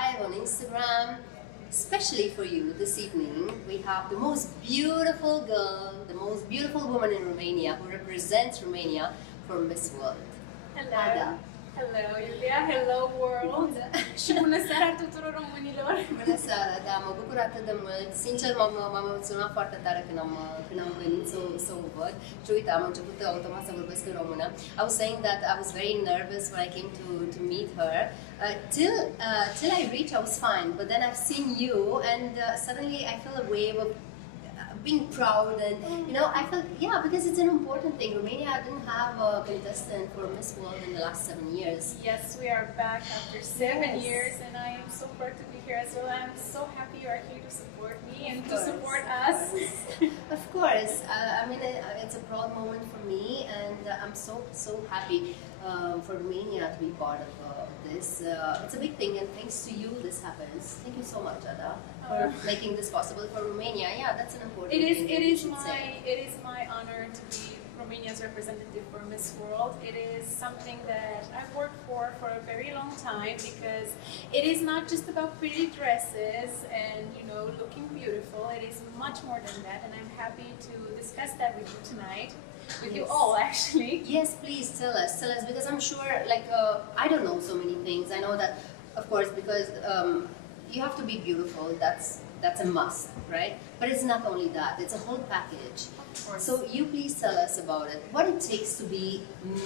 live on Instagram, especially for you this evening. We have the most beautiful girl, the most beautiful woman in Romania who represents Romania for Miss World. Hello. Ada. Hello, Iulia. Hello, world. Și bună seara tuturor românilor. Bună seara, da, mă bucur atât de mult. Sincer, m-am emoționat foarte tare când am venit să o văd. Și uite, am început automat să vorbesc în română. I was saying that I was very nervous when I came to meet her. Till I reached, I was fine. But then I've seen you, and suddenly I feel a wave of being proud, and you know, I felt, yeah, because it's an important thing. Romania didn't have a contestant for Miss World in the last 7 years. Yes, we are back after 7 years, and I am so proud to be here as well. I'm so happy you are here to support me and to support us. Of course, I mean, it's a proud moment for me, and I'm so happy for Romania to be part of this. It's a big thing, and thanks to you, this happens. Thank you so much, Ada, for making this possible for Romania. Yeah, that's an important thing. It is my honor to be Romania's representative for Miss World. It is something that I've worked for a very long time, because it is not just about pretty dresses and, you know, looking beautiful. It is much more than that, and I'm happy to discuss that with you tonight. With you all, actually. Yes, please tell us, because I'm sure, like, I don't know so many things. I know that, of course, because you have to be beautiful, that's a must, right? But it's not only that, it's a whole package. Of course. So you please tell us about it. What it takes to be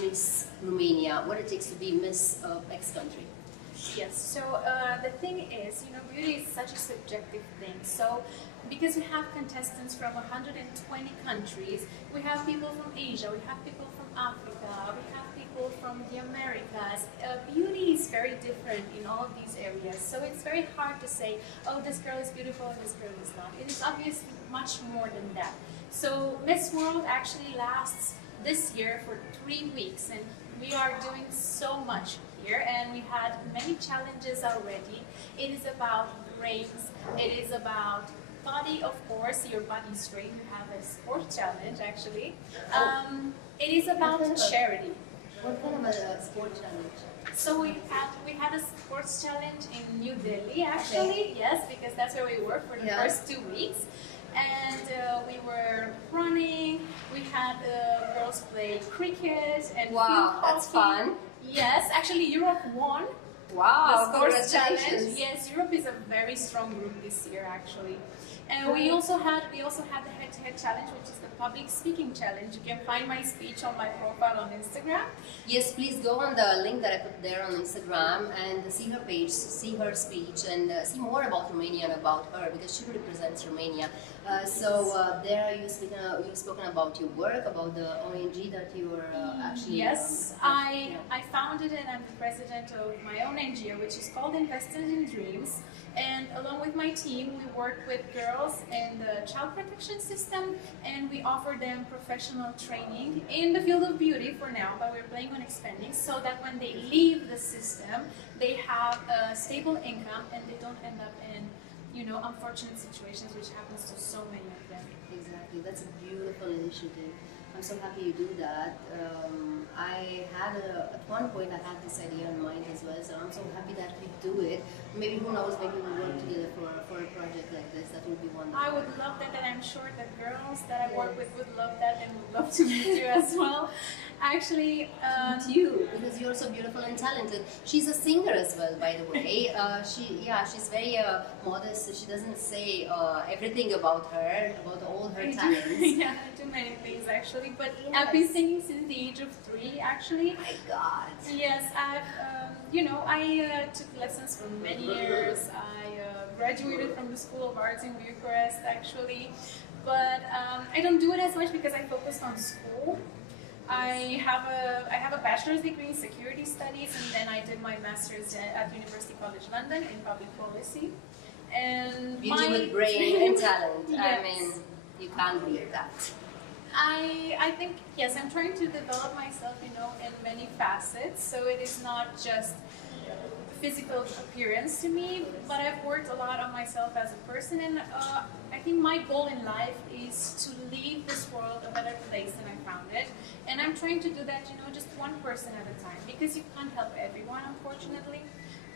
Miss Romania, what it takes to be Miss X country. Yes, so the thing is, you know, beauty is such a subjective thing. So because we have contestants from 120 countries, we have people from Asia, we have people from Africa, we have people from the Americas. Beauty is very different in all of these areas, so it's very hard to say, oh, this girl is beautiful and this girl is not. It is obviously much more than that. So Miss World actually lasts this year for 3 weeks, and we are doing so much here, and we had many challenges already. It is about brains, it is about body, of course, your body straight. You have a sports challenge, actually. It is about charity. What kind of a sport challenge? So we had a sports challenge in New Delhi, actually. Okay. Yes, because that's where we were for the first 2 weeks. And we were running. We had girls play cricket and wow, that's fun. Yes, actually Europe won. Wow, the sports challenge. Congratulations. Yes, Europe is a very strong group this year, actually. And we also had the head-to-head challenge, which is the public speaking challenge. You can find my speech on my profile on Instagram. Yes, please go on the link that I put there on Instagram and see her page, see her speech, and see more about Romania and about her, because she represents Romania. There you've spoken about your work, about the ONG that you were actually. Yes, I founded and I'm the president of my own NGO, which is called Invested in Dreams. And along with my team, we work with girls in the child protection system, and we offer them professional training in the field of beauty for now, but we're planning on expanding, so that when they leave the system, they have a stable income and they don't end up in, you know, unfortunate situations, which happens to so many of them. Exactly, that's a beautiful initiative. I'm so happy you do that. At one point I had this idea in mind as well, so I'm so happy that we do it. Maybe, who knows, maybe we'll work together for a project like this. That would be wonderful. I would love that, and I'm sure the girls that I work with would love that and would love to meet you as well. Actually, meet you, because you're so beautiful and talented. She's a singer as well, by the way. She's very modest, so she doesn't say everything about all her talents. Yeah, I do many things actually, but I've been singing since the age of 3, actually. Oh my God. Yes, I've, I took lessons for many years. I graduated from the School of Arts in Bucharest, actually, but I don't do it as much because I focused on school. I have a bachelor's degree in security studies, and then I did my master's at University College London in public policy. And beauty with brain and talent. Yes. I mean, you can't beat that. I think, yes, I'm trying to develop myself, you know, in many facets, so it is not just physical appearance to me, but I've worked a lot on myself as a person, and I think my goal in life is to leave this world a better place than I found it, and I'm trying to do that, you know, just one person at a time, because you can't help everyone, unfortunately.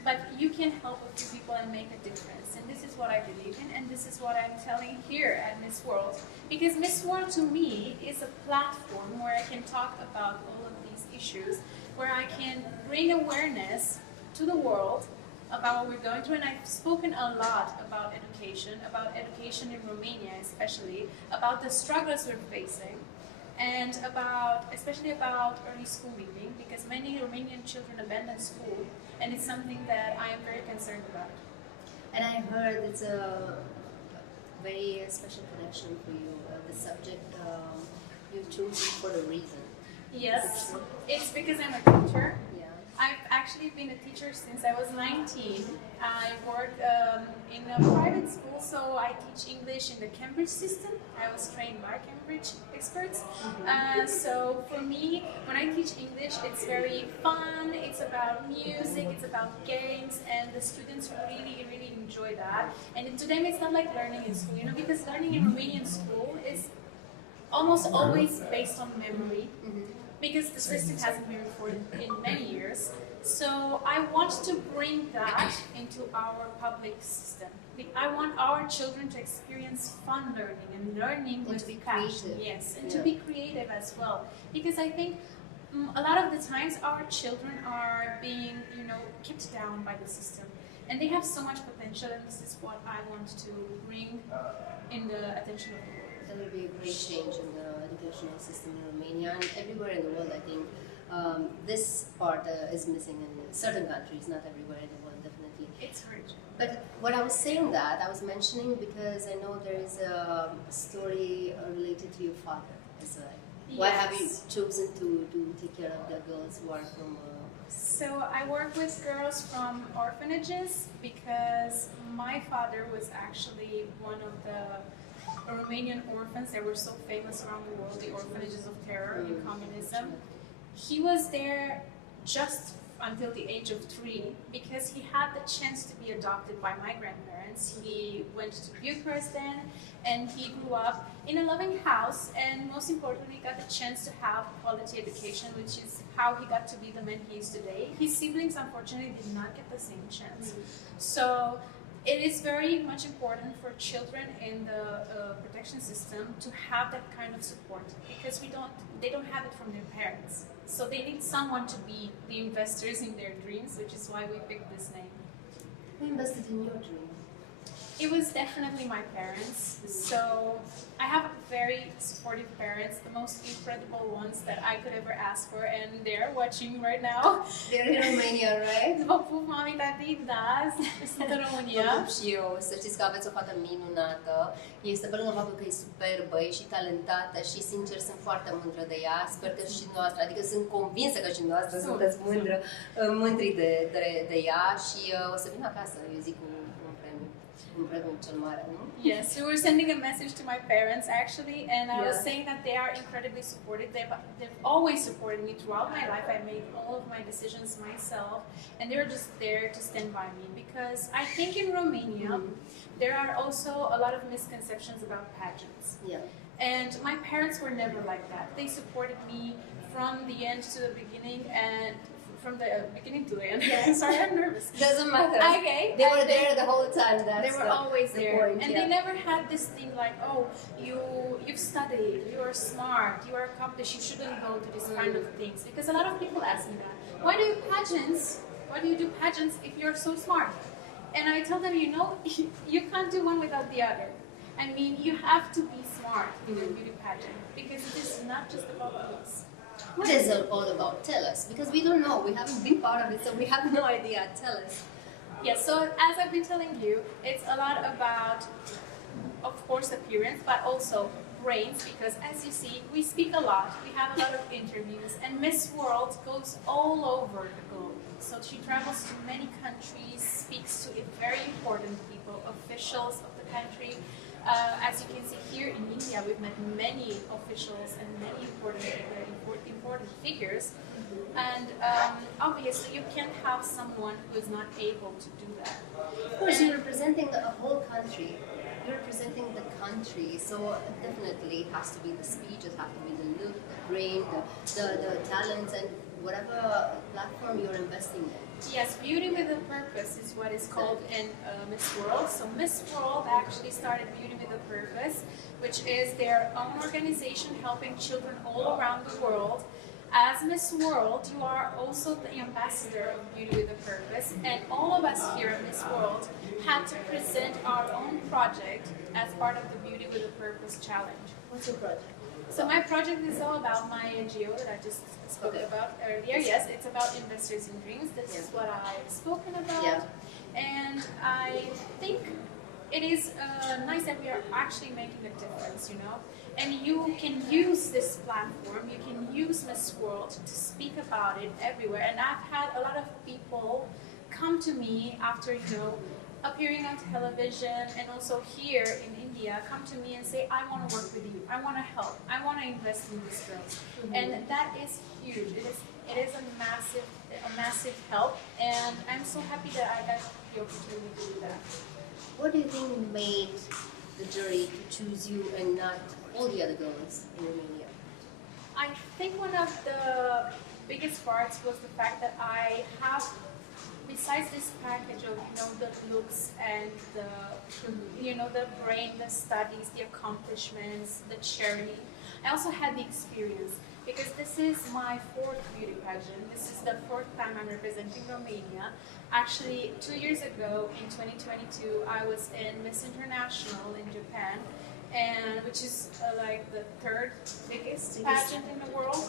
but you can help a few people and make a difference. And this is what I believe in, and this is what I'm telling here at Miss World. Because Miss World to me is a platform where I can talk about all of these issues, where I can bring awareness to the world about what we're going through. And I've spoken a lot about education in Romania especially, about the struggles we're facing, and especially about early school leaving, because many Romanian children abandon school, and it's something that I am very concerned about. And I heard it's a very special connection for you, the subject you chose for a reason. Yes, it's because I'm a teacher. Yeah. I've actually been a teacher since I was 19. I work in a private school, so I teach English in the Cambridge system. I was trained by Cambridge experts. So for me, when I teach English, it's very fun, it's about music, it's about games, and the students really, really enjoy that. And to them, it's not like learning in school, because learning in Romanian school is almost always based on memory, because the system hasn't been reformed in many years. So I want to bring that into our public system. I want our children to experience fun learning and learning with passion. Yes, and to be creative as well. Because I think a lot of the times our children are being, kept down by the system. And they have so much potential, and this is what I want to bring in the attention of the world. There will be a great change in the educational system in Romania and everywhere in the world. I think this part is missing in certain countries, not everywhere in the world, definitely. It's hard. But what I was saying that, I was mentioning because I know there is a story related to your father as well. Yes. Why have you chosen to take care of the girls who are from... So I work with girls from orphanages because my father was actually one of the Romanian orphans that were so famous around the world, the orphanages of terror in communism. He was there just until the age of 3 because he had the chance to be adopted by my grandparents. He went to Bucharest then, and he grew up in a loving house, and most importantly got the chance to have quality education, which is how he got to be the man he is today. His siblings unfortunately did not get the same chance. So it is very much important for children in the protection system to have that kind of support, because they don't have it from their parents. So they need someone to be the investors in their dreams, which is why we picked this name. Who invested in your dream? It was definitely my parents. So I have very supportive parents, the most incredible ones that I could ever ask for, and they're watching right now. They're in Romania, right? Vă pup, mami, tati, da, sunt în România. Vă pup și eu, să știți că aveți o fată minunată. Este pe lângă faptul că e superbă, e și talentată și sincer sunt foarte mândră de ea. Sper că și noastră, adică sunt convinsă că și noastră sunteți mândri de ea și o să vin acasă, eu zic, Yes, we were sending a message to my parents actually, and I was saying that they are incredibly supportive. They've always supported me throughout my life. I made all of my decisions myself, and they were just there to stand by me, because I think in Romania there are also a lot of misconceptions about pageants. Yeah. And my parents were never like that. They supported me from the end to the beginning, and from the beginning to the end. Yeah. Sorry, I'm nervous. Doesn't matter. Okay. They were there the whole time. They were always there. Point, and they never had this thing like, oh, you've studied, you are smart, you are accomplished, you shouldn't go to this kind of things. Because a lot of people ask me that. Why do you do pageants if you're so smart? And I tell them, you can't do one without the other. I mean, you have to be smart in a beauty pageant, because it is not just about looks. What is it all about? Tell us, because we don't know. We haven't been part of it, so we have no idea. Tell us. Yes, so as I've been telling you, it's a lot about, of course, appearance, but also brains, because as you see, we speak a lot. We have a lot of interviews, and Miss World goes all over the globe. So she travels to many countries, speaks to very important people, officials of the country. As you can see here in India, we've met many officials and many important figures. And obviously, you can't have someone who is not able to do that. Of course, you're representing a whole country. You're representing the country, so definitely it has to be the speech, it has to be the look, the brain, the talents, and whatever platform you're investing in. Yes, Beauty with a Purpose is what is called in Miss World. So Miss World actually started Beauty with a Purpose, which is their own organization helping children all around the world. As Miss World, you are also the ambassador of Beauty with a Purpose, and all of us here at Miss World had to present our own project as part of the Beauty with a Purpose challenge. What's your project? So my project is all about my NGO that I just spoke about earlier. Yes, it's about investors in dreams. This is what I've spoken about. Yeah. And I think it is nice that we are actually making a difference, you know. And you can use this platform, you can use Miss World to speak about it everywhere. And I've had a lot of people come to me after, you know, appearing on television and also here in India, come to me and say, I want to work with you, I want to help, I want to invest in these girls. And that is huge. It is a massive help, and I'm so happy that I got the opportunity to do that. What do you think made the jury to choose you and not all the other girls in Romania? I think one of the biggest parts was the fact that I have, besides this package of, you know, the looks and the, you know, the brain, the studies, the accomplishments, the charity, I also had the experience, because this is my 4th beauty pageant. This is the 4th time I'm representing Romania. Actually, 2 years ago, in 2022, I was in Miss International in Japan, and which is like the 3rd biggest pageant in the world.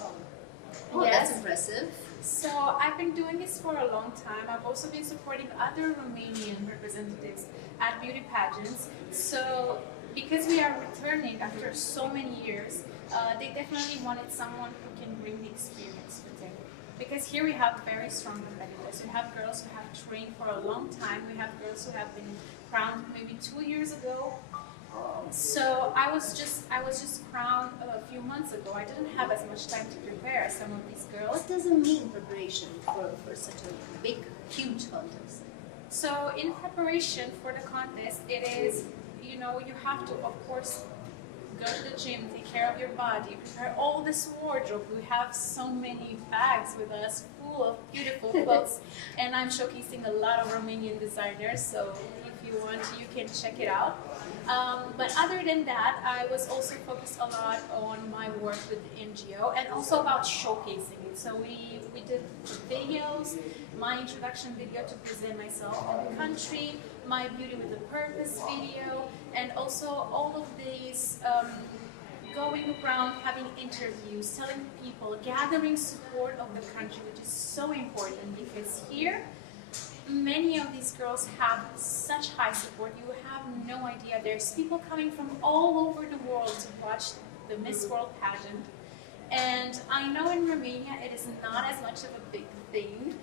Oh, yes. That's impressive. So I've been doing this for a long time. I've also been supporting other Romanian representatives at beauty pageants. So because we are returning after so many years, they definitely wanted someone who can bring the experience with them. Because here we have very strong competitors. We have girls who have trained for a long time. We have girls who have been crowned maybe 2 years ago. So I was just crowned a few months ago. I didn't have as much time to prepare as some of these girls. What does it mean preparation for such a big, huge contest? So in preparation for the contest, it is, you know, you have to, of course, go to the gym, take care of your body, prepare all this wardrobe. We have so many bags with us full of beautiful clothes, and I'm showcasing a lot of Romanian designers, so if you want, you can check it out. But other than that, I was also focused a lot on my work with the NGO and also about showcasing it. So we did videos, my introduction video to present myself in the country, my Beauty with a Purpose video, and also all of these going around having interviews, telling people, gathering support of the country, which is so important because here, many of these girls have such high support. You have no idea. There's people coming from all over the world to watch the Miss World pageant. And I know in Romania it is not as much of a big thing,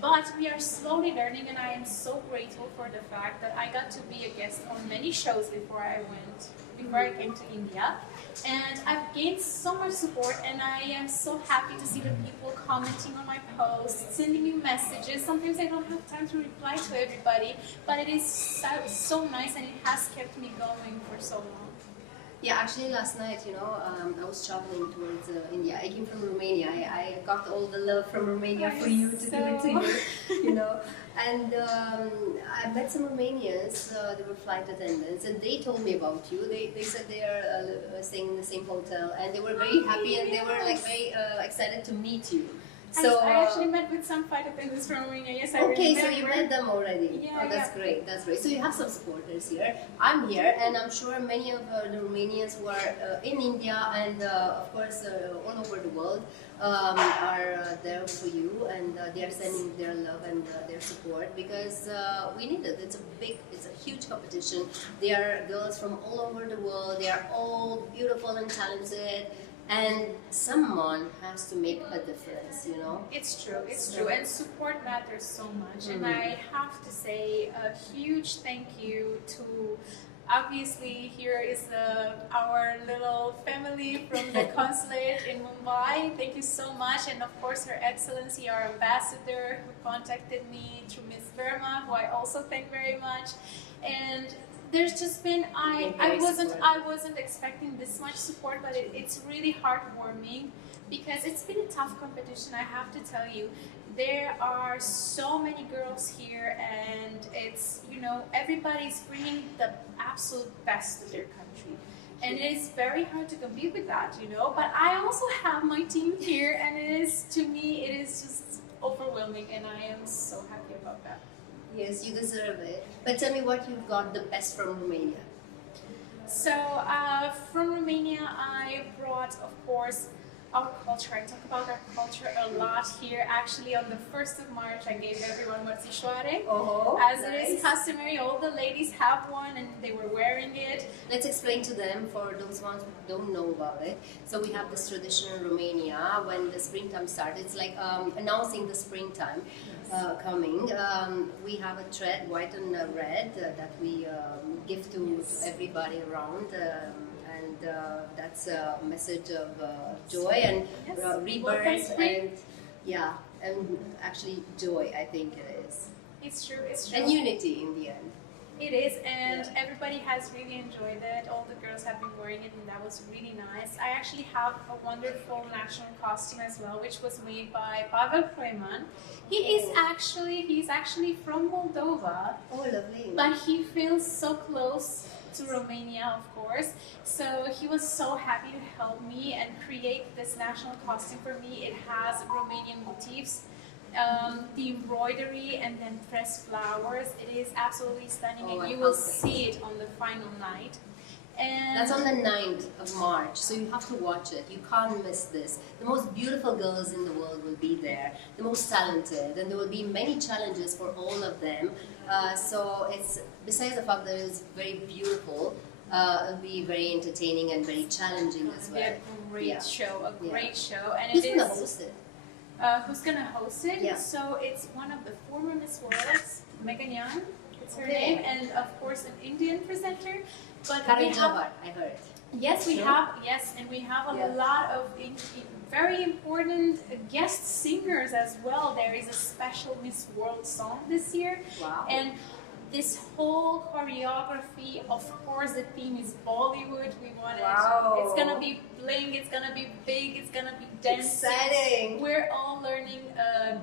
but we are slowly learning, and I am so grateful for the fact that I got to be a guest on many shows before I came to India. And I've gained so much support, and I am so happy to see the people commenting on my posts, sending me messages. Sometimes I don't have time to reply to everybody, but it is so nice, and it has kept me going for so long. Yeah, actually last night, you know, I was traveling towards India. I came from Romania. I got all the love from Romania for you to do it to you, you know. And I met some Romanians, they were flight attendants, and they told me about you. They said they are staying in the same hotel, and they were very happy, and they were like very excited to meet you. So I actually met with some flight attendants from Romania. Yes, I okay, remember. so you met them already. Yeah, oh, that's great. That's great. So you have some supporters here. I'm here, and I'm sure many of the Romanians who are in India and of course all over the world are there for you, and they are sending their love and their support because we need it. It's a huge competition. There are girls from all over the world. They are all beautiful and talented. And someone has to make a difference, you know? It's true, and support matters so much. And I have to say a huge thank you to, obviously here is our little family from the consulate in Mumbai. Thank you so much. And of course Her Excellency, our ambassador, who contacted me through Miss Burma, who I also thank very much. And there's just been I very wasn't expecting this much support, but it's really heartwarming because it's been a tough competition. I have to tell you, there are so many girls here, and it's, you know, everybody's bringing the absolute best of their country. And it is very hard to compete with that, you know. But I also have my team here, and it is, to me, it is just overwhelming, and I am so happy about that. Yes, you deserve it. But tell me what you got the best from Romania. So from Romania, I brought, of course, our culture. I talk about our culture a lot here. Actually, on the 1st of March, I gave everyone mărțișoare. Oh, as nice. it is customary, all the ladies have one, and they were wearing it. Let's explain to them, for those ones who don't know about it. So we have this tradition in Romania when the springtime starts. It's like announcing the springtime coming. We have a thread, white and red, that we give to everybody around. And that's a message of joy and rebirth and and actually joy, I think it is. It's true, it's true. And unity in the end. It is, and everybody has really enjoyed it. All the girls have been wearing it, and that was really nice. I actually have a wonderful national costume as well, which was made by Pavel Kreumann. He's actually from Moldova. Oh, lovely. But he feels so close to Romania, of course. So he was so happy to help me and create this national costume for me. It has Romanian motifs, the embroidery, and then pressed flowers. It is absolutely stunning, and you will see it on the final night. And that's on the 9th of March, so you have to watch it. You can't miss this. The most beautiful girls in the world will be there, the most talented, and there will be many challenges for all of them. So it's, besides the fact that it's very beautiful, it'll be very entertaining and very challenging as well. A great show, show. And who's going to host it? Who's going to host it? Yeah. So it's one of the former Miss Worlds, Megan Young, it's her name, and of course an Indian presenter. But Karan Johar, I heard. Yes, we have. Yes, and we have a lot of very important guest singers as well. There is a special Miss World song this year. Wow. And this whole choreography, of course, the theme is Bollywood. We want it. It's gonna be bling. It's gonna be big. It's gonna be dances. Exciting. We're all learning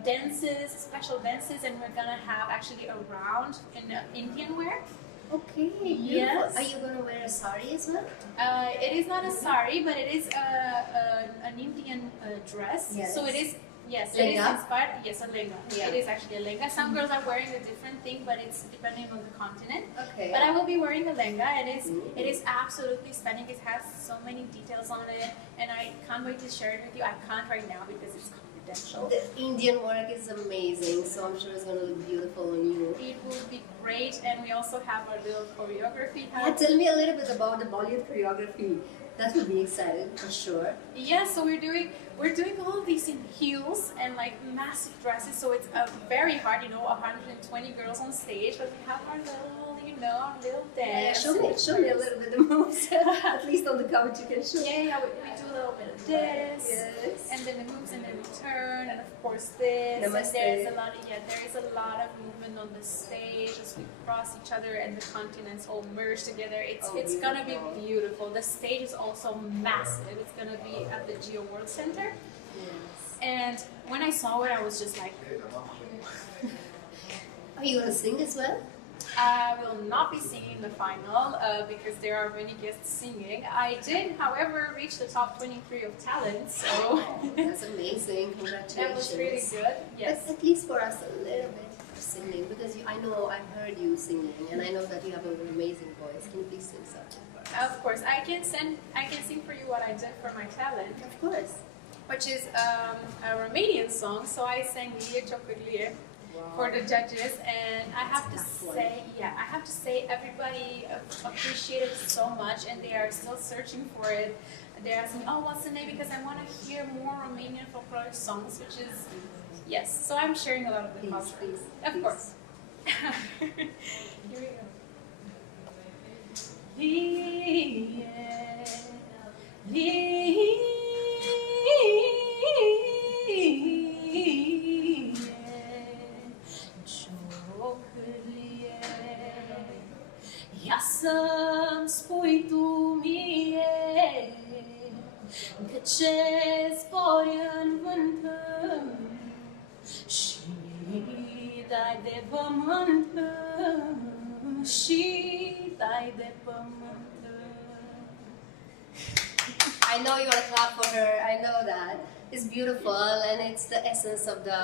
dances, special dances, and we're gonna have actually a round in Indian wear. Okay. Beautiful. Yes. Are you going to wear a sari as well? It is not a sari, but it is an Indian dress. Yes. So it is. Yes, Lenga? it is inspired. Yes, a lenga. Yeah. It is actually a lenga. Some girls are wearing a different thing, but it's depending on the continent. Okay. But I will be wearing a lenga. It is absolutely stunning. It has so many details on it, and I can't wait to share it with you. I can't right now because it's confidential. The Indian work is amazing, so I'm sure it's going to look beautiful on you. It will be great, and we also have our little choreography. Tell me a little bit about the Bollywood choreography. That would be exciting for sure. Yeah, so we're doing all these in heels and like massive dresses, so it's very hard, 120 girls on stage, but we have our little dance. Show me a little bit of moves. At least on the couch you can show. Yeah, we do a little bit of this, yes. and then the moves, and then we turn, and of course this. Namaste. And there is a lot of movement on the stage as we cross each other, and the continents all merge together. It's gonna be beautiful. The stage is also massive. It's gonna be at the Geo World Center. Yes. And when I saw it, I was just like, Are you going to sing as well? I will not be singing in the final because there are many guests singing. I did, however, reach the top 23 of talent, so That's amazing. Congratulations. that was really good. Yes. But at least for us a little bit of singing, because I know I've heard you singing, and I know that you have an amazing voice. Can you please sing something for us? Of course, I can sing for you what I did for my talent, Of course. which is a Romanian song. So I sang Lie Ciocârlie for the judges, and I have to say, everybody appreciated it so much, and they are still searching for it. They're asking, oh, what's the name? Because I want to hear more Romanian folkloric songs, which is, yes. So I'm sharing a lot of the Please. Of course. Here we go. Ia să-mi spui tu mie că ce zbori în vânt și dai de pământ și dai de pământ. I know you want to clap for her. I know that. It's beautiful and it's the essence of the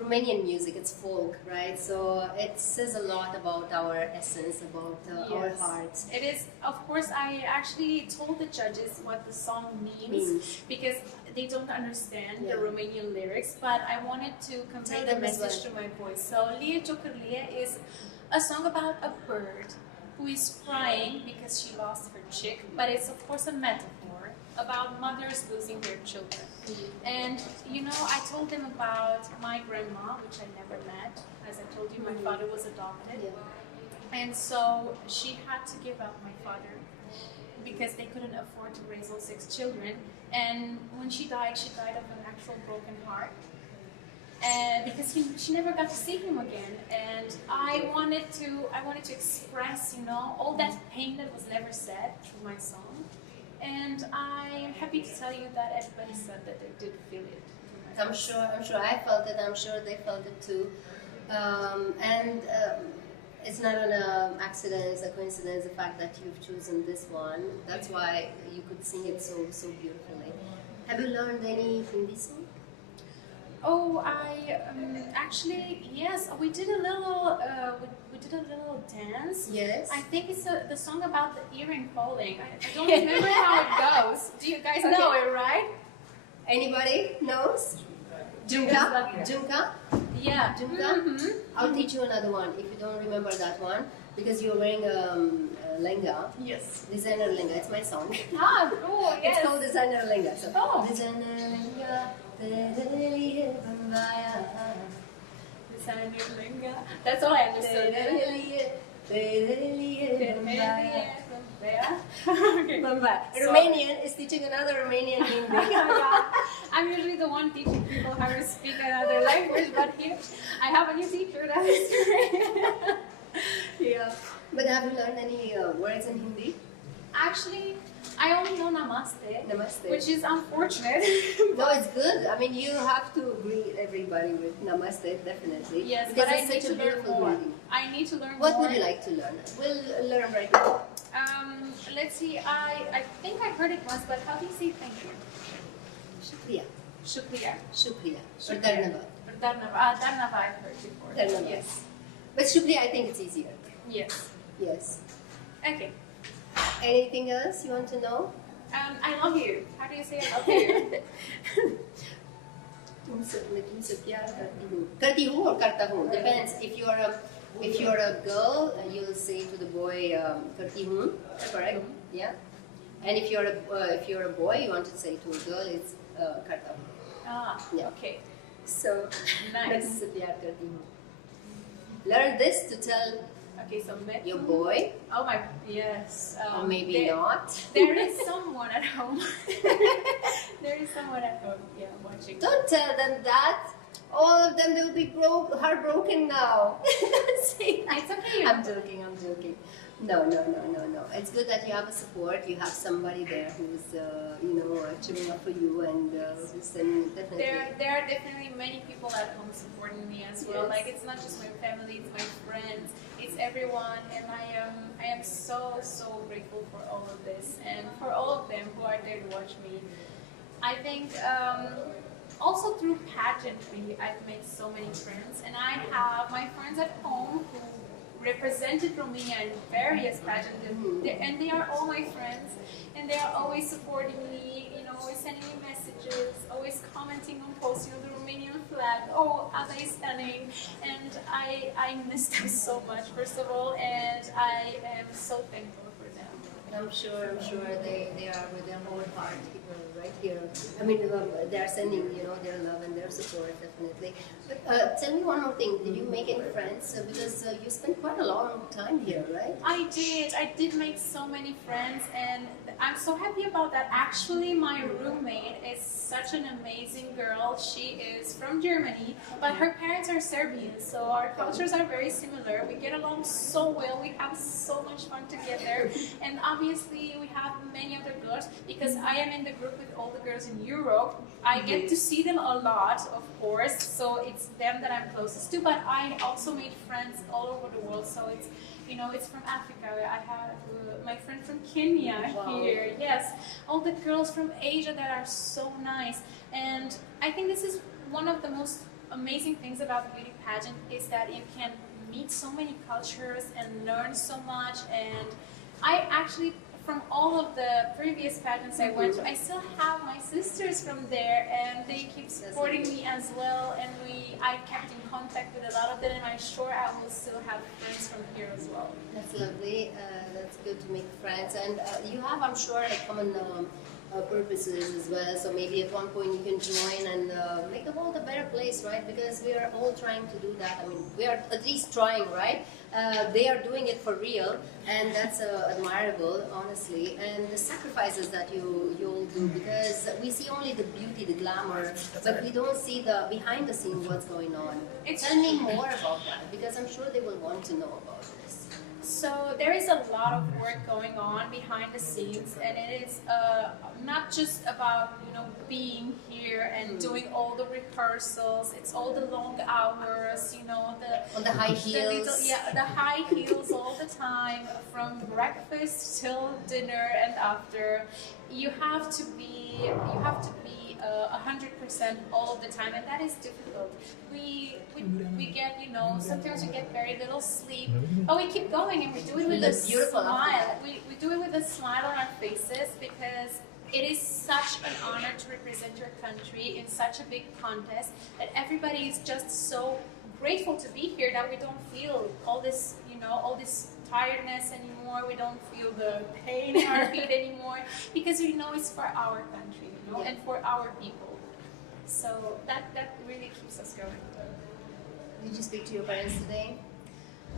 Romanian music. It's folk, right? So it says a lot about our essence, about our hearts. It is, of course, I actually told the judges what the song means because they don't understand the Romanian lyrics, but I wanted to convey the message to my voice. So Lie Ciocârlie is a song about a bird who is crying because she lost her chick, but it's of course a metaphor about mothers losing their children. And you know, I told them about my grandma, which I never met. As I told you, my father was adopted. And so she had to give up my father because they couldn't afford to raise all 6 children. And when she died of an actual broken heart. And because she never got to see him again, and I wanted to express, you know, all that pain that was never said through my song. And I'm happy to tell you that everybody said that they did feel it. I'm sure I felt it. I'm sure they felt it too. It's not an accident. It's a coincidence. The fact that you've chosen this one. That's why you could sing it so beautifully. Have you learned any Hindi song? Oh, I actually yes. We did a little dance. Yes. I think it's the song about the earring falling. I don't remember how it goes. Do you guys know it, right? Anybody knows? Junka? Junka? Yeah. Junka? I'll teach you another one if you don't remember that one because you're wearing a lenga. Yes. Designer lenga. It's my song. Ah, cool. Yes. It's called designer lenga. So, Designer lenga. That's all I understood. Romanian is teaching another Romanian Hindi. I'm usually the one teaching people how to speak another language, but here I have a new teacher. That is great. Yeah. But have you learned any words in Hindi? Actually, I only know namaste. Namaste. Which is unfortunate. No, it's good. I mean, you have to greet everybody with namaste, definitely. Yes, because but it's I need such to a learn beautiful more. greeting. I need to learn What more. would you like to learn? We'll learn right now. Let's see. I think I heard it once, but how do you say thank you? Shukriya. Shukriya. Shukriya. Or Dharnavad. Dharnava I've heard before. Dharnavad. Yes. But Shukriya, I think it's easier. Yes. Yes. Okay. Anything else you want to know? I love you. How do you say I love you? तुमसे प्यार करती हूँ or करता हूँ. Depends. If you're a girl, you'll say to the boy करती हूँ. Correct? Yeah. And if you're a boy, you want to say to a girl, it's करता हूँ. Yeah. Okay. So Nice. तुमसे प्यार करती हूँ. Learn this to tell Okay, so your boy. Oh my, yes. Or maybe not. There is someone at home. There is someone at home, yeah, watching. Don't tell them that. All of them will be heartbroken now. See, It's okay. I'm joking. No. It's good that you have a support. You have somebody there who's, cheering up for you and who's definitely. There are definitely many people at home supporting me as well. Yes. Like it's not just my family, it's my friends, it's everyone, and I am so grateful for all of this and for all of them who are there to watch me. I think also through pageantry, I've made so many friends, and I have my friends at home who represented Romania in various pageants, and they are all my friends, and they are always supporting me, you know, always sending me messages, always commenting on posts, you know, the Romanian flag, oh, Ada is stunning, and I miss them so much, first of all, and I am so thankful for them. I'm sure they are with their whole heart. People right here. I mean, they are sending, you know, their love and their support, definitely. But tell me one more thing. Did you make any friends? Because you spent quite a long time here, right? I did. I did make so many friends, and I'm so happy about that. Actually, my roommate is such an amazing girl. She is from Germany, but her parents are Serbian, so our cultures are very similar. We get along so well. We have so much fun together, and obviously we have many other girls because I am in the group with all the girls in Europe. I get to see them a lot, of course, so it's them that I'm closest to, but I also made friends all over the world, so it's, you know, it's from Africa. I have my friend from Kenya here, yes, all the girls from Asia that are so nice, and I think this is one of the most amazing things about the beauty pageant is that you can meet so many cultures and learn so much, and I actually, from all of the previous pageants I went to, I still have my sisters from there, and they keep supporting me as well, and I kept in contact with a lot of them, and I'm sure I will still have friends from here as well. That's lovely. That's good to make friends, and you have, I'm sure, like common purposes as well. So maybe at one point you can join and make the world a better place, right? Because we are all trying to do that. I mean, we are at least trying, right? They are doing it for real, and that's admirable, honestly. And the sacrifices that you all do, because we see only the beauty, the glamour, but we don't see the behind the scenes what's going on. Tell me more about that, because I'm sure they will want to know about this. So there is a lot of work going on behind the scenes, and it is not just about, you know, being here and doing all the rehearsals. It's all the long hours, you know, the high heels. The high heels all the time, from breakfast till dinner and after. You have to be 100% all of the time, and that is difficult. We get, you know, sometimes we get very little sleep, but we keep going and we do it with a smile. We do it with a smile on our faces, because it is such an honor to represent your country in such a big contest that everybody is just so grateful to be here that we don't feel all this, you know, all this tiredness anymore. We don't feel the pain in our feet anymore, because we know it's for our country, you know, and for our people. So that really keeps us going. Did you speak to your parents today?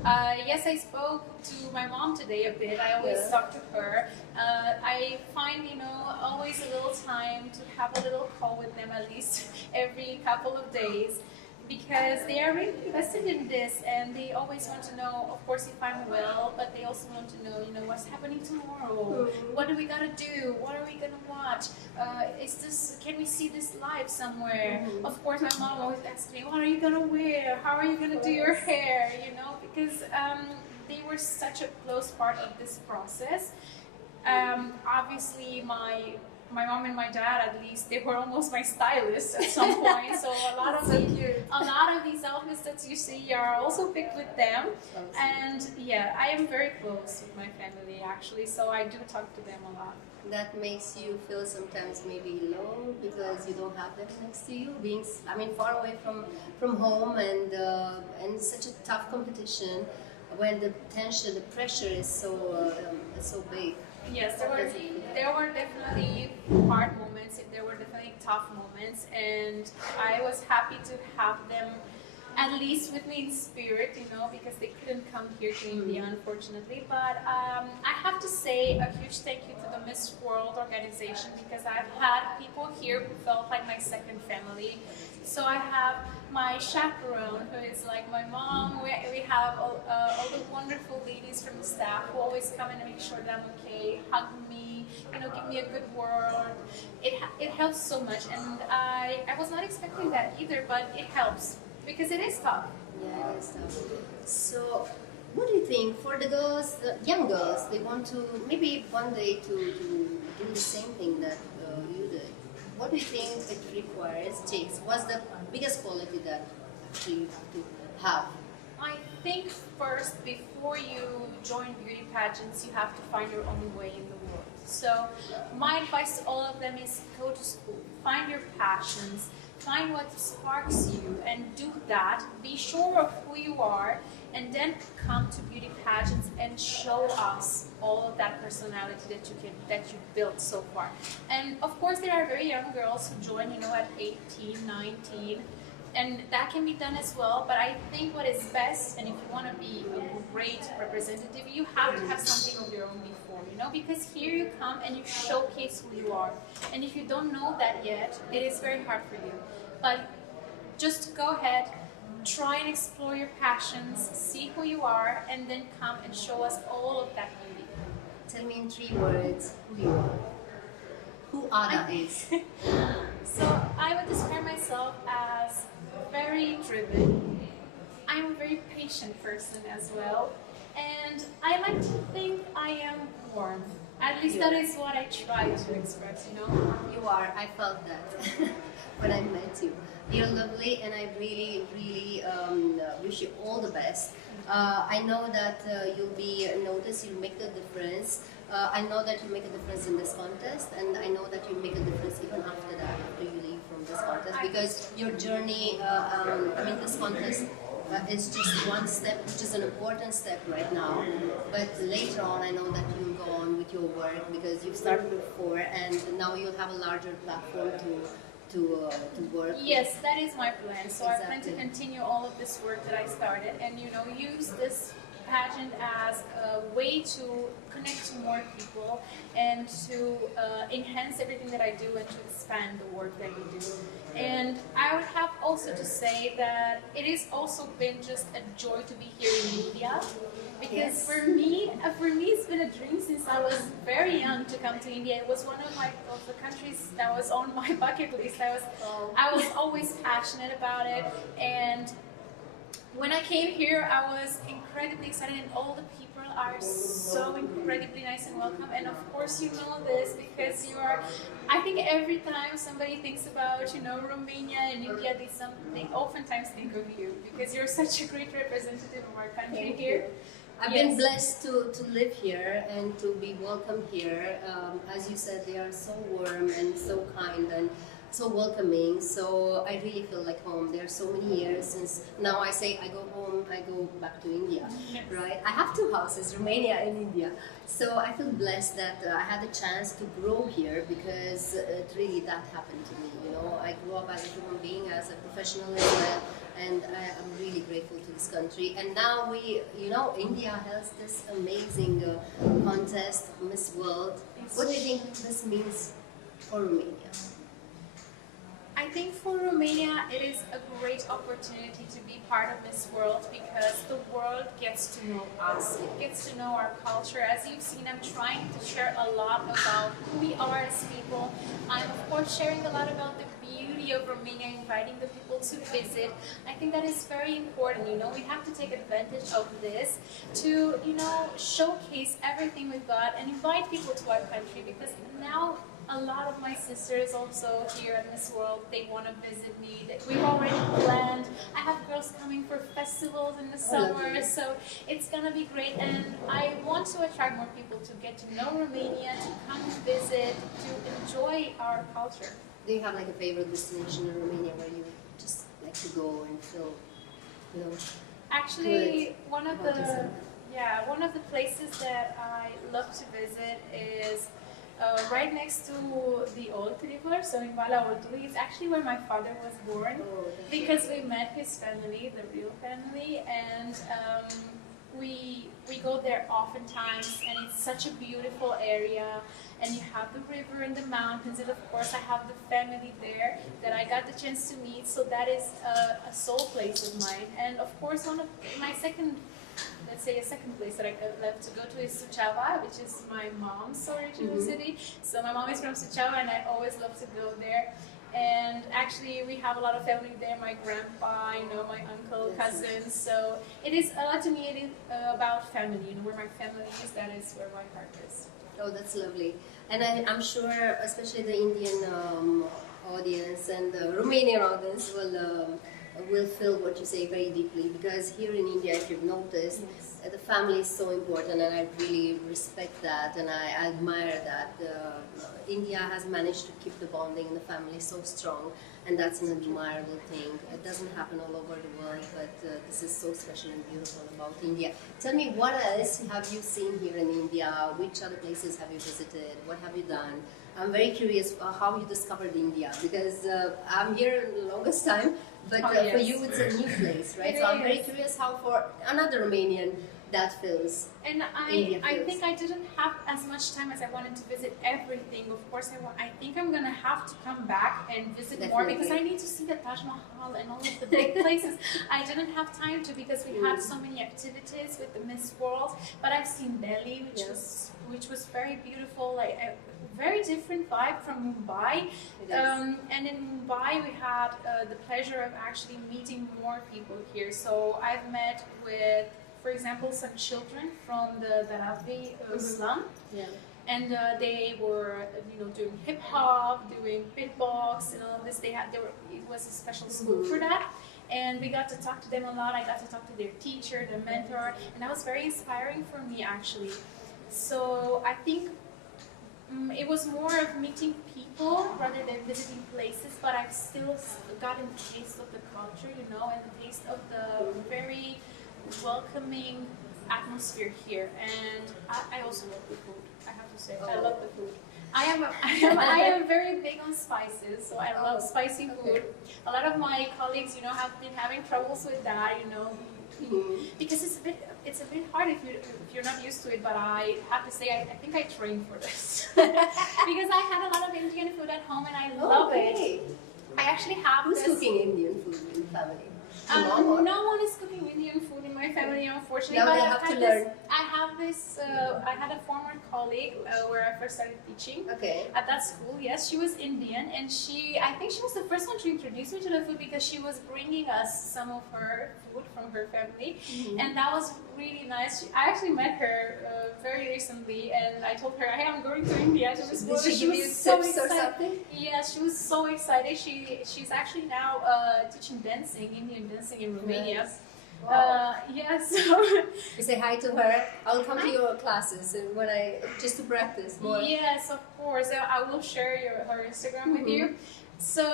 Yes, I spoke to my mom today a bit. I always talk to her. I find, you know, always a little time to have a little call with them at least every couple of days, because they are really invested in this, and they always want to know, of course, if I'm well, but they also want to know, you know, what's happening tomorrow, what do we gotta do, what are we gonna watch, can we see this live somewhere? Of course, my mom always asks me, what are you gonna wear, how are you gonna do your hair, you know, because they were such a close part of this process. Obviously, my mom and my dad, at least, they were almost my stylists at some point. So a lot of these outfits that you see are also picked with them. And yeah, I am very close with my family, actually. So I do talk to them a lot. That makes you feel sometimes maybe low because you don't have them next to you, being, I mean, far away from home, and such a tough competition when the tension, the pressure is so big. Yes, there were definitely hard moments. There were definitely tough moments, and I was happy to have them at least with me in spirit, you know, because they couldn't come here to India, unfortunately. But I have to say a huge thank you to the Miss World organization, because I've had people here who felt like my second family. So I have my chaperone, who is like my mom. We have all the wonderful ladies from the staff who always come in and make sure that I'm okay, hug me, you know, give me a good word. It helps so much, and I was not expecting that either, but it helps. Because it is tough. Yeah, it is tough. So, what do you think for the girls, the young girls, they want to maybe one day to do the same thing that you did? What do you think it requires, takes? What's the biggest quality that actually you have to have? I think first, before you join beauty pageants, you have to find your own way in the world. So, my advice to all of them is go to school, find your passions, find what sparks you and do that. Be sure of who you are and then come to beauty pageants and show us all of that personality that you built so far. And of course, there are very young girls who join, at 18, 19. And that can be done as well, but I think what is best, and if you want to be a great representative, you have to have something of your own before, because here you come and you showcase who you are. And if you don't know that yet, it is very hard for you. But just go ahead, try and explore your passions, see who you are, and then come and show us all of that beauty. Tell me in 3 words who you are. Who Anna is. So I would describe myself as very driven. I'm a very patient person as well. And I like to think I am warm. At least that is what I try to express, You are. I felt that when I met you. You're lovely, and I really, really wish you all the best. I know that you'll be noticed, you'll make a difference. I know that you make a difference in this contest, and I know that you make a difference even after that, after you leave from this contest, because your journey, this contest is just one step, which is an important step right now. But later on, I know that you'll go on with your work, because you've started before, and now you'll have a larger platform to work. Yes, that is my plan. So Exactly. I plan to continue all of this work that I started, and use this pageant as a way to connect to more people and to enhance everything that I do and to expand the work that we do. And I would have also to say that it has also been just a joy to be here in India, because Yes. for me it's been a dream since I was very young to come to India. It was one of the countries that was on my bucket list. I was always passionate about it, and when I came here, I was incredibly excited, and all the people are so incredibly nice and welcome. And of course, you know this because I think every time somebody thinks about, Romania and India, they oftentimes think of you, because you're such a great representative of our country here. I've been blessed to live here and to be welcome here. As you said, they are so warm and so kind and so welcoming. So I really feel like home. There are so many years since now I say I go home, I go back to India, right? I have 2 houses, Romania and India. So I feel blessed that I had the chance to grow here, because that happened to me. I grew up as a human being, as a professional as well. And I'm really grateful to this country. And now India has this amazing contest, Miss World. What do you think this means for Romania? I think for Romania, it is a great opportunity to be part of Miss World, because the world gets to know us. It gets to know our culture. As you've seen, I'm trying to share a lot about who we are as people. I'm, of course, sharing a lot about the beauty of Romania, inviting the people to visit. I think that is very important. We have to take advantage of this to, showcase everything we've got and invite people to our country, because now a lot of my sisters also here at Miss World, they want to visit me. We've already planned. I have girls coming for festivals in the summer, so it's going to be great. And I want to attract more people to get to know Romania, to come visit, to enjoy our culture. Do you have like a favorite destination in Romania where you just like to go and feel, Actually, one of the places that I love to visit is right next to the Olt River, so in Valea Oltului. It's actually where my father was born, because we met his family, the real family, and we go there oftentimes, and it's such a beautiful area, and you have the river and the mountains, and of course I have the family there that I got the chance to meet, so that is a soul place of mine. And of course one of my second place that I love to go to is Suceava, which is my mom's original city. So my mom is from Suceava, and I always love to go there. And actually, we have a lot of family there. My grandpa, my uncle, cousins. So it is a lot to me. It is about family. Where my family is, that is where my heart is. Oh, that's lovely. And I'm sure, especially the Indian audience and the Romanian audience will feel what you say very deeply, because here in India, if you've noticed, the family is so important, and I really respect that, and I admire that. India has managed to keep the bonding in the family so strong, and that's an admirable thing. It doesn't happen all over the world, but this is so special and beautiful about India. Tell me, what else have you seen here in India? Which other places have you visited? What have you done? I'm very curious how you discovered India, because I'm here the longest time, but for you it's a new place, right? So I'm very curious how for another Romanian that feels. And I think I didn't have as much time as I wanted to visit everything. Of course, I think I'm gonna have to come back and visit more, because I need to see the Taj Mahal and all of the big places. I didn't have time to, because we had so many activities with the Miss World. But I've seen Delhi, which was very beautiful, like a very different vibe from Mumbai. And in Mumbai, we had the pleasure of actually meeting more people here. So I've met with, for example, some children from the Dharavi slum, and they were, doing hip hop, doing beatbox, and all of this. It was a special school for that, and we got to talk to them a lot. I got to talk to their teacher, their mentor, and that was very inspiring for me, actually. So I think it was more of meeting people rather than visiting places, but I've still gotten a taste of the culture, and the taste of the very welcoming atmosphere here. And I also love the food, I have to say. I love the food. I am very big on spices, so I love spicy food. A lot of my colleagues, have been having troubles with that, because it's a bit hard if you're not used to it. But I have to say, I think I trained for this because I had a lot of Indian food at home, and I love it. I actually have. Who's cooking Indian food in the family? No one is cooking Indian food in my family, unfortunately. Now but they have to learn. I had a former colleague where I first started teaching at that school. Yes, she was Indian, and I think she was the first one to introduce me to the food, because she was bringing us some of her food from her family, and that was really nice. I actually met her very recently, and I told her, hey, I'm going to India. Did she give you tips or something? Yes, she was so excited. She's actually now teaching dancing, Indian dancing in Romania. Yes. Wow. So you say hi to her. I'll come to your classes and just to practice more. Yes, of course. I will share her Instagram with you. So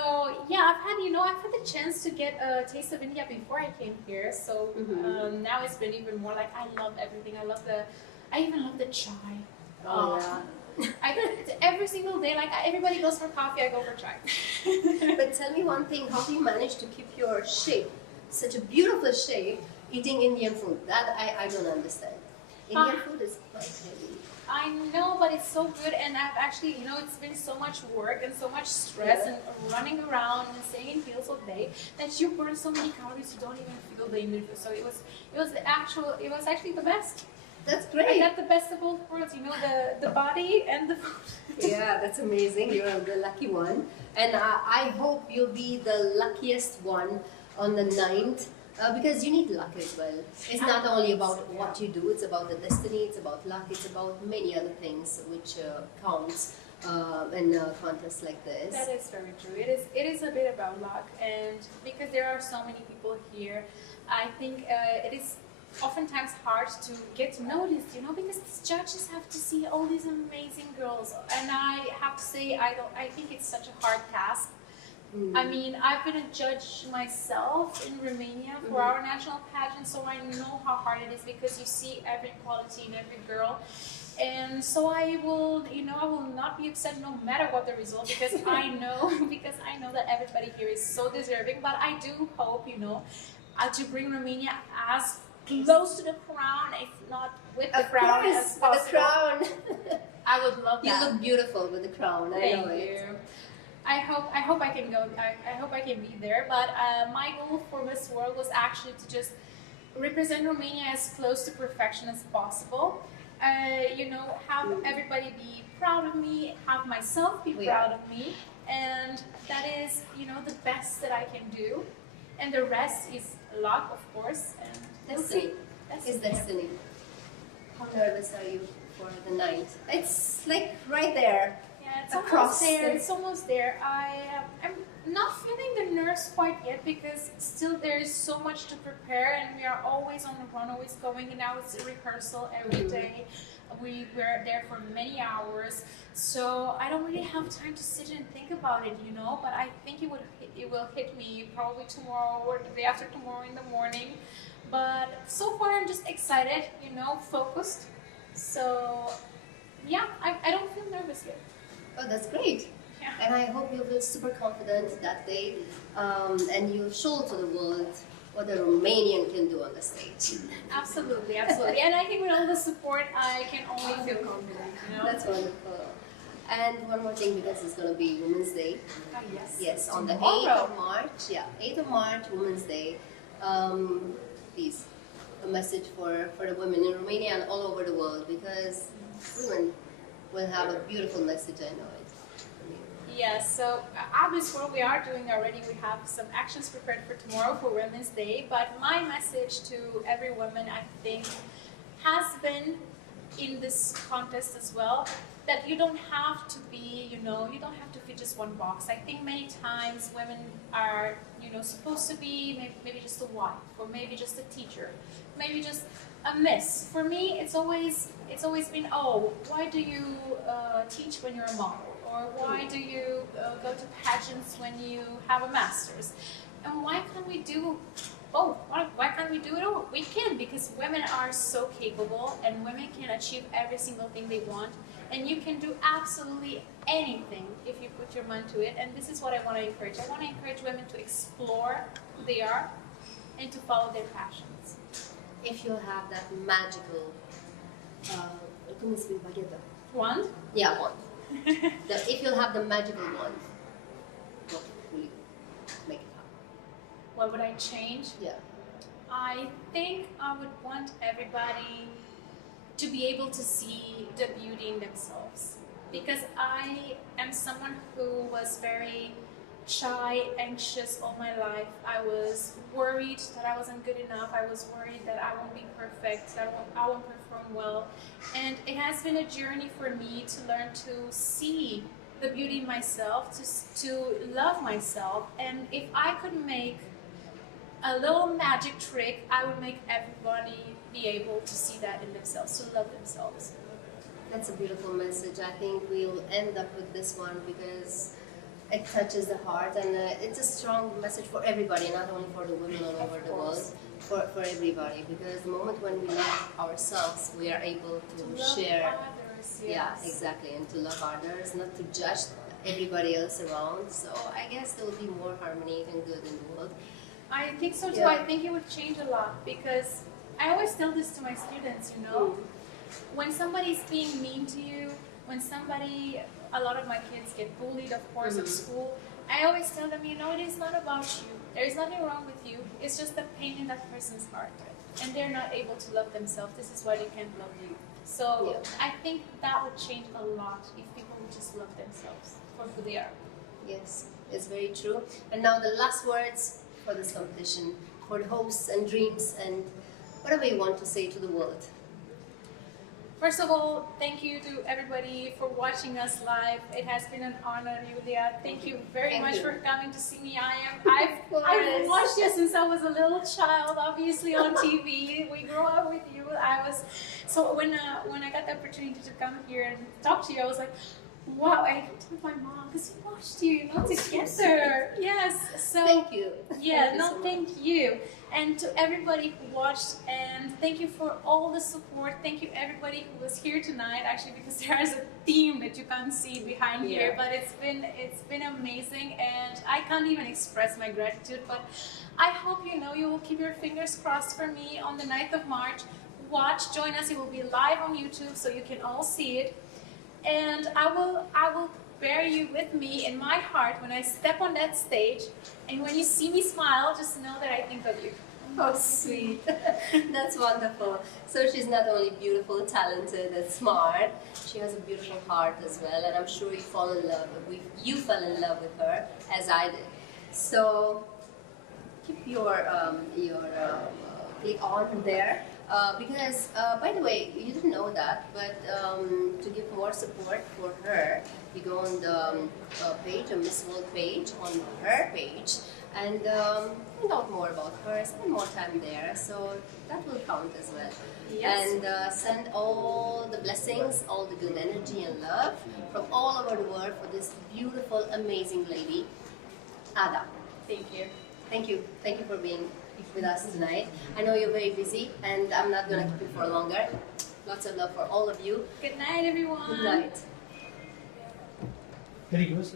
yeah, I've had the chance to get a taste of India before I came here. So now it's been even more like I love everything. I even love the chai. Every single day, like everybody goes for coffee, I go for chai. But tell me one thing: how do you manage to keep your shape, such a beautiful shape, eating Indian food? That I don't understand. Indian food is quite heavy. I know, but it's so good, and I've actually, it's been so much work and so much stress and running around and staying in heels all day that you burn so many calories you don't even feel the Indian food. So it was actually the best. That's great. I got the best of both worlds, the body and the food. Yeah, that's amazing. You're the lucky one. And I hope you'll be the luckiest one on the 9th, because you need luck as well. It's not only about what you do, it's about the destiny, it's about luck, it's about many other things which counts in contests like this. That is very true. It is a bit about luck, and because there are so many people here, I think it is oftentimes hard to get noticed, because these judges have to see all these amazing girls, and I have to say, I think it's such a hard task. I mean, I've been a judge myself in Romania for our national pageant, so I know how hard it is, because you see every quality in every girl. And so I will not be upset no matter what the result, because I know that everybody here is so deserving. But I do hope, to bring Romania as close to the crown, if not with the crown as possible. The crown. I would love that. You look beautiful with the crown. Thank you. I hope I can go. I hope I can be there. But my goal for Miss World was actually to just represent Romania as close to perfection as possible. Have everybody be proud of me, have myself be proud of me, and that is, the best that I can do. And the rest is luck, of course. And destiny. It's destiny. How nervous are you for the 9th? It's like right there. Yeah, it's almost there. It's almost there. Not feeling the nerves quite yet because still there is so much to prepare and we are always on the run, always going, and now it's a rehearsal every day. We're there for many hours, so I don't really have time to sit and think about it, you know, but I think it will hit me probably tomorrow or the day after tomorrow in the morning. But so far I'm just excited, you know, focused. So yeah, I don't feel nervous yet. Oh, that's great. Yeah. And I hope you feel super confident that day, and you show to the world what a Romanian can do on the stage. Absolutely, absolutely. And I think with all the support, I can only feel confident, you know? That's wonderful. And one more thing, because it's going to be Women's Day. Oh, yes. Yes, on the Tomorrow. 8th of March. Yeah, 8th of March, Women's Day. Please, a message for the women in Romania and all over the world, because women will have a beautiful message, I know it. Yes, so obviously what we are doing already, we have some actions prepared for tomorrow for Women's Day, but my message to every woman, I think, has been in this contest as well, that you don't have to be, you know, you don't have to fit just one box. I think many times women are, you know, supposed to be maybe just a wife, or maybe just a teacher, maybe just a miss. For me, it's always been, oh, why do you teach when you're a model? Or why do you go to pageants when you have a master's? And why can't we do both? Why can't we do it all? We can, because women are so capable and women can achieve every single thing they want. And you can do absolutely anything if you put your mind to it. And this is what I want to encourage. I want to encourage women to explore who they are and to follow their passions. If you have that magical, cum se spune, bachetă? Wand? Yeah, wand. If you'll have the magical wand, what will you make it happen? What would I change? Yeah. I think I would want everybody to be able to see the beauty in themselves. Because I am someone who was very shy, anxious all my life. I was worried that I wasn't good enough. I was worried that I won't be perfect, that I won't perform well. And it has been a journey for me to learn to see the beauty in myself, to love myself. And if I could make a little magic trick, I would make everybody be able to see that in themselves, to love themselves. That's a beautiful message. I think we'll end up with this one because it touches the heart, and it's a strong message for everybody, not only for the women all over the world, for everybody. Because the moment when we love ourselves, we are able to share. Others, yes. Yeah, exactly, and to love others, not to judge everybody else around. So I guess there will be more harmony and good in the world. I think so too. Yeah. I think it would change a lot, because I always tell this to my students, you know, when somebody's being mean to you, when a lot of my kids get bullied, of course, at school, I always tell them, you know, it is not about you. There is nothing wrong with you. It's just the pain in that person's heart. And they're not able to love themselves. This is why they can't love you. So I think that would change a lot if people would just love themselves for who they are. Yes, it's very true. And now the last words for this competition, for the hopes and dreams and whatever you want to say to the world. First of all, thank you to everybody for watching us live. It has been an honor, Iulia. Thank you very much for coming to see me. I've watched you since I was a little child, obviously on TV. We grew up with you. So when I got the opportunity to come here and talk to you, I was like, wow, I told my mom, because we watched you, together. Yes. So thank you. Yeah, thank you. And to everybody who watched, and thank you for all the support. Thank you everybody who was here tonight, actually, because there is a theme that you can't see behind here, but it's been amazing, and I can't even express my gratitude. But I hope you will keep your fingers crossed for me on the 9th of March. Join us. It will be live on YouTube, so you can all see it. And I will bear you with me in my heart when I step on that stage, and when you see me smile, just know that I think of you. Oh, sweet. That's wonderful. So she's not only beautiful, talented, and smart, she has a beautiful heart as well, and I'm sure you fell in love with her, as I did. So keep your click on there. By the way, you didn't know that, but to give more support for her, you go on the page, a Miss World page, on her page, and find out more about her, spend more time there, so that will count as well. Yes. And send all the blessings, all the good energy and love from all over the world for this beautiful, amazing lady, Ada. Thank you. Thank you. Thank you for being with us tonight. I know you're very busy, and I'm not going to keep you for longer. Lots of love for all of you. Good night, everyone. Good night. Very good.